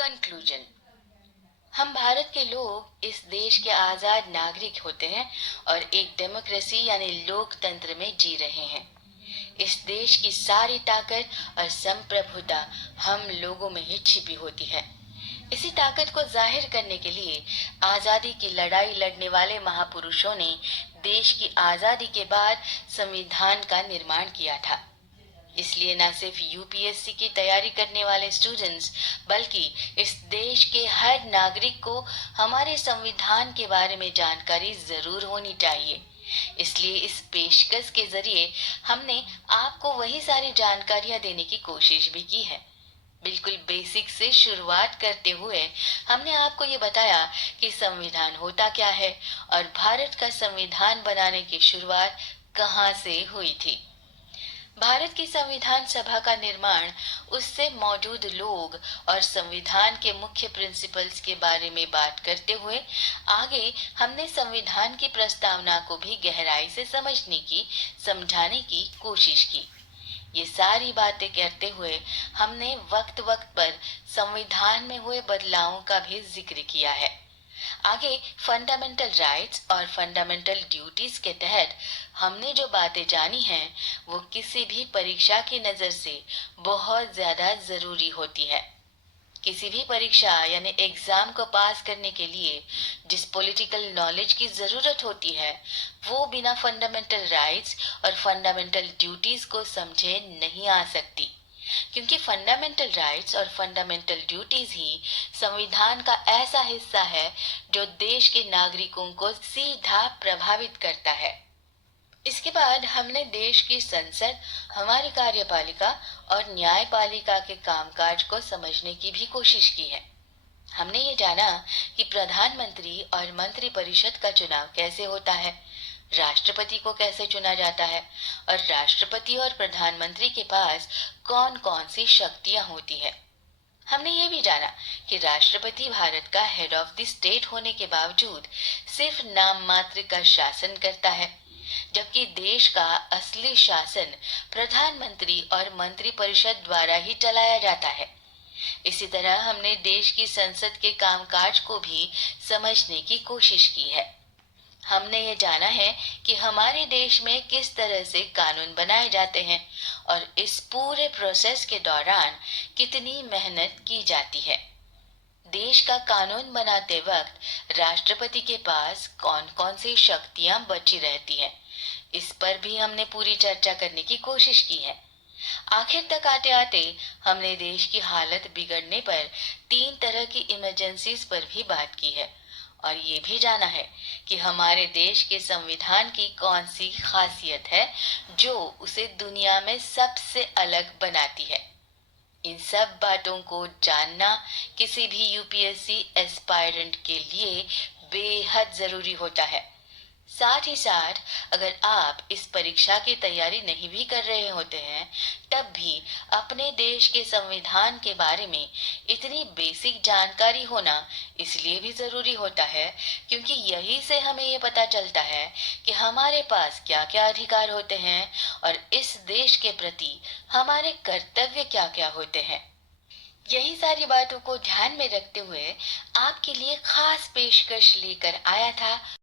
Conclusion. हम भारत के लोग इस देश के आजाद नागरिक होते हैं और एक डेमोक्रेसी यानी लोकतंत्र में जी रहे हैं। इस देश की सारी ताकत और संप्रभुता हम लोगों में ही छिपी होती है। इसी ताकत को जाहिर करने के लिए आजादी की लड़ाई लड़ने वाले महापुरुषों ने देश की आजादी के बाद संविधान का निर्माण किया था। इसलिए न सिर्फ यूपीएससी की तैयारी करने वाले स्टूडेंट्स बल्कि इस देश के हर नागरिक को हमारे संविधान के बारे में जानकारी जरूर होनी चाहिए। इसलिए इस पेशकश के जरिए हमने आपको वही सारी जानकारियां देने की कोशिश भी की है। बिल्कुल बेसिक से शुरुआत करते हुए हमने आपको ये बताया कि संविधान होता क्या है और भारत का संविधान बनाने की शुरुआत कहाँ से हुई थी। भारत की संविधान सभा का निर्माण उससे मौजूद लोग और संविधान के मुख्य प्रिंसिपल्स के बारे में बात करते हुए आगे हमने संविधान की प्रस्तावना को भी गहराई से समझाने की कोशिश की। ये सारी बातें करते हुए हमने वक्त वक्त पर संविधान में हुए बदलावों का भी जिक्र किया है। आगे फंडामेंटल राइट्स और फंडामेंटल ड्यूटीज के तहत हमने जो बातें जानी हैं वो किसी भी परीक्षा की नजर से बहुत ज्यादा जरूरी होती है। किसी भी परीक्षा यानी एग्जाम को पास करने के लिए जिस पॉलिटिकल नॉलेज की जरूरत होती है वो बिना फंडामेंटल राइट्स और फंडामेंटल ड्यूटीज को समझे नहीं आ सकती, क्योंकि फंडामेंटल राइट्स और फंडामेंटल ड्यूटीज ही संविधान का ऐसा हिस्सा है जो देश के नागरिकों को सीधा प्रभावित करता है। इसके बाद हमने देश की संसद, हमारी कार्यपालिका और न्यायपालिका के कामकाज को समझने की भी कोशिश की है। हमने ये जाना कि प्रधानमंत्री और मंत्रिपरिषद का चुनाव कैसे होता है, राष्ट्रपति को कैसे चुना जाता है और राष्ट्रपति और प्रधानमंत्री के पास कौन कौन सी शक्तियां होती है। हमने ये भी जाना कि राष्ट्रपति भारत का हेड ऑफ द स्टेट होने के बावजूद सिर्फ नाम मात्र का शासन करता है, जबकि देश का असली शासन प्रधानमंत्री और मंत्रिपरिषद द्वारा ही चलाया जाता है। इसी तरह हमने देश की संसद के कामकाज को भी समझने की कोशिश की है। हमने ये जाना है कि हमारे देश में किस तरह से कानून बनाए जाते हैं और इस पूरे प्रोसेस के दौरान कितनी मेहनत की जाती है। देश का कानून बनाते वक्त राष्ट्रपति के पास कौन कौन सी शक्तियां बची रहती हैं, इस पर भी हमने पूरी चर्चा करने की कोशिश की है। आखिर तक आते आते हमने देश की हालत बिगड़ने पर 3 तरह की इमरजेंसीज पर भी बात की है और ये भी जाना है कि हमारे देश के संविधान की कौन सी खासियत है जो उसे दुनिया में सबसे अलग बनाती है। इन सब बातों को जानना किसी भी यूपीएससी एस्पायरेंट के लिए बेहद जरूरी होता है। साथ ही साथ अगर आप इस परीक्षा की तैयारी नहीं भी कर रहे होते हैं तब भी अपने देश के संविधान के बारे में इतनी बेसिक जानकारी होना इसलिए भी जरूरी होता है क्योंकि यही से हमें ये पता चलता है कि हमारे पास क्या क्या अधिकार होते हैं और इस देश के प्रति हमारे कर्तव्य क्या क्या होते हैं। यही सारी बातों को ध्यान में रखते हुए आपके लिए खास पेशकश लेकर आया था